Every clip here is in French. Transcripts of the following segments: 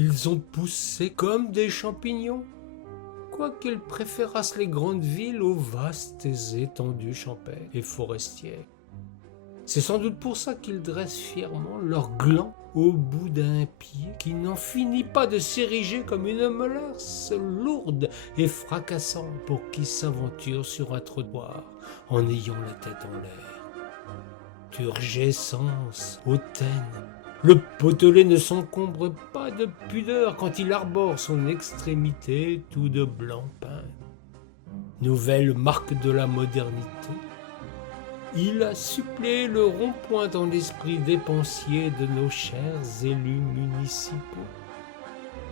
Ils ont poussé comme des champignons, quoiqu'ils préférassent les grandes villes aux vastes étendues champêtres et forestières. C'est sans doute pour ça qu'ils dressent fièrement leurs glands au bout d'un pied qui n'en finit pas de s'ériger comme une mollerce lourde et fracassante pour qui s'aventure sur un trottoir en ayant la tête en l'air. Turgescence, hautaine, le potelé ne s'encombre pas de pudeur quand il arbore son extrémité tout de blanc peint. Nouvelle marque de la modernité, il a suppléé le rond-point dans l'esprit dépensier de nos chers élus municipaux,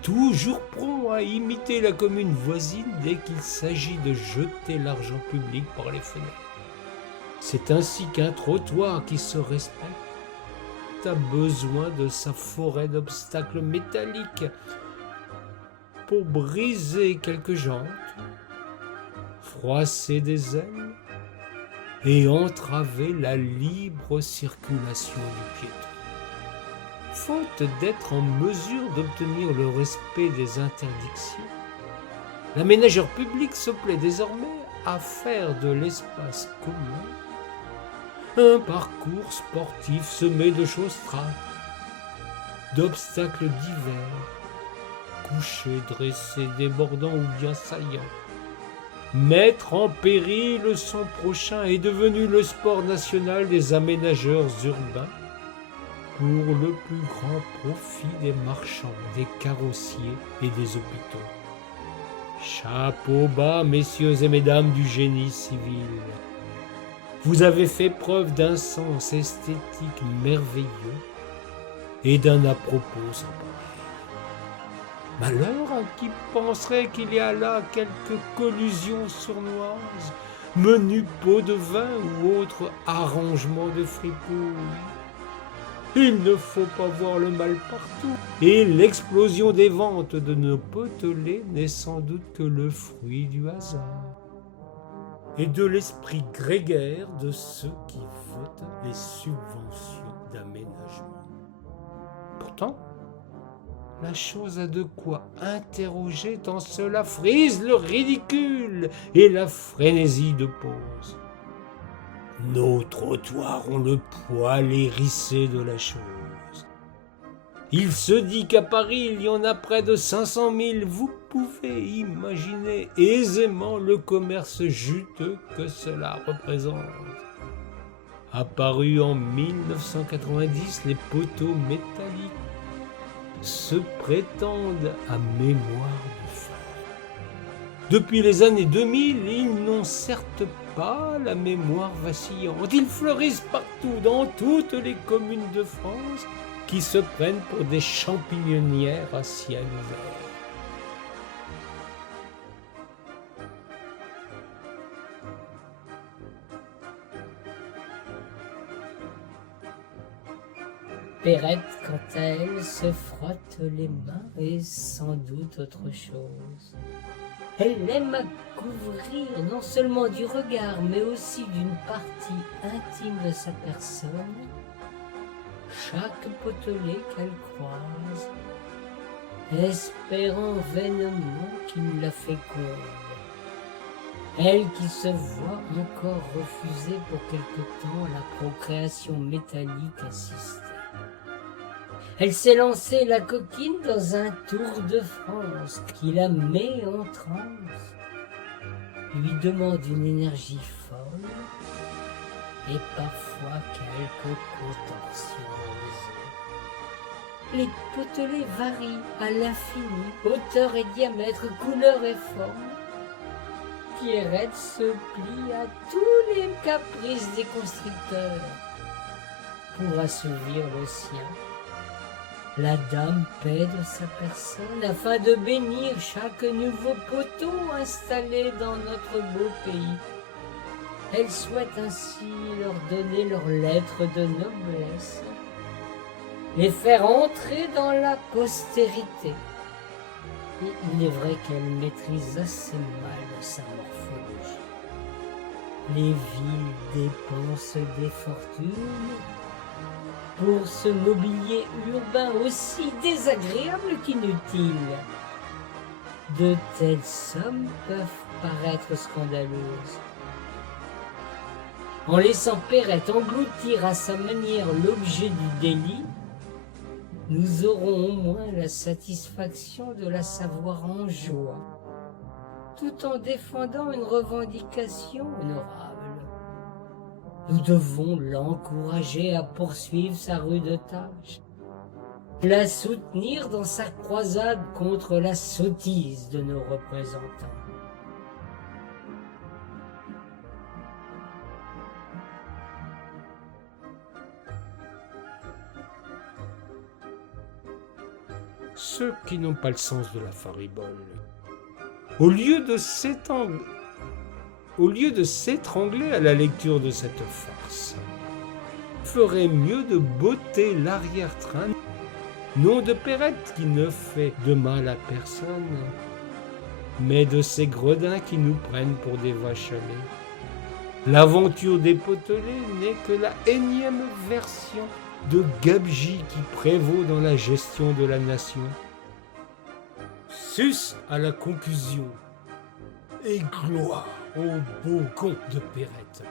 toujours prompts à imiter la commune voisine dès qu'il s'agit de jeter l'argent public par les fenêtres. C'est ainsi qu'un trottoir qui se respecte a besoin de sa forêt d'obstacles métalliques pour briser quelques jantes, froisser des ailes et entraver la libre circulation du piéton. Faute d'être en mesure d'obtenir le respect des interdictions, l'aménageur public se plaît désormais à faire de l'espace commun un parcours sportif semé de choses trappes, d'obstacles divers, couchés, dressés, débordants ou bien saillants. Mettre en péril son prochain est devenu le sport national des aménageurs urbains pour le plus grand profit des marchands, des carrossiers et des hôpitaux. Chapeau bas, messieurs et mesdames du génie civil. Vous avez fait preuve d'un sens esthétique merveilleux et d'un à-propos sans pareil. Malheur à qui penserait qu'il y a là quelques collusions sournoises, menu pot de vin ou autre arrangement de fripouille. Il ne faut pas voir le mal partout, et l'explosion des ventes de nos potelets n'est sans doute que le fruit du hasard et de l'esprit grégaire de ceux qui votent les subventions d'aménagement. Pourtant, la chose a de quoi interroger tant cela frise le ridicule et la frénésie de pose. Nos trottoirs ont le poil hérissé de la chose. Il se dit qu'à Paris, il y en a près de 500 000. Vous pouvez imaginer aisément le commerce juteux que cela représente. Apparus en 1990, les poteaux métalliques se prétendent à mémoire de fer. Depuis les années 2000, ils n'ont certes pas la mémoire vacillante. Ils fleurissent partout, dans toutes les communes de France, qui se prennent pour des champignonnières à ciel ouvert. Perrette, quant à elle, se frotte les mains et sans doute autre chose. Elle aime à couvrir non seulement du regard, mais aussi d'une partie intime de sa personne chaque potelet qu'elle croise, espérant vainement qu'il la féconde. Elle qui se voit encore refuser pour quelque temps la procréation métallique assistée. Elle s'est lancée la coquine dans un tour de France qui la met en transe, lui demande une énergie folle et parfois quelques contorsions. Les potelets varient à l'infini, hauteur et diamètre, couleur et forme. Pierrette se plie à tous les caprices des constructeurs pour assouvir le sien. La dame paie de sa personne afin de bénir chaque nouveau poteau installé dans notre beau pays. Elle souhaite ainsi leur donner leurs lettres de noblesse, les faire entrer dans la postérité. Et il est vrai qu'elle maîtrise assez mal sa morphologie. Les villes dépensent des fortunes pour ce mobilier urbain aussi désagréable qu'inutile. De telles sommes peuvent paraître scandaleuses. En laissant Perrette engloutir à sa manière l'objet du délit, nous aurons au moins la satisfaction de la savoir en joie, tout en défendant une revendication honorable. Nous devons l'encourager à poursuivre sa rude tâche, la soutenir dans sa croisade contre la sottise de nos représentants. Ceux qui n'ont pas le sens de la faribole, au lieu de s'étrangler à la lecture de cette farce, feraient mieux de botter l'arrière-train, non de Perrette qui ne fait de mal à personne, mais de ces gredins qui nous prennent pour des vaches à lait. L'aventure des potelés n'est que la énième version de gabegie qui prévaut dans la gestion de la nation. Sus à la conclusion et gloire au beau comte de Perrette.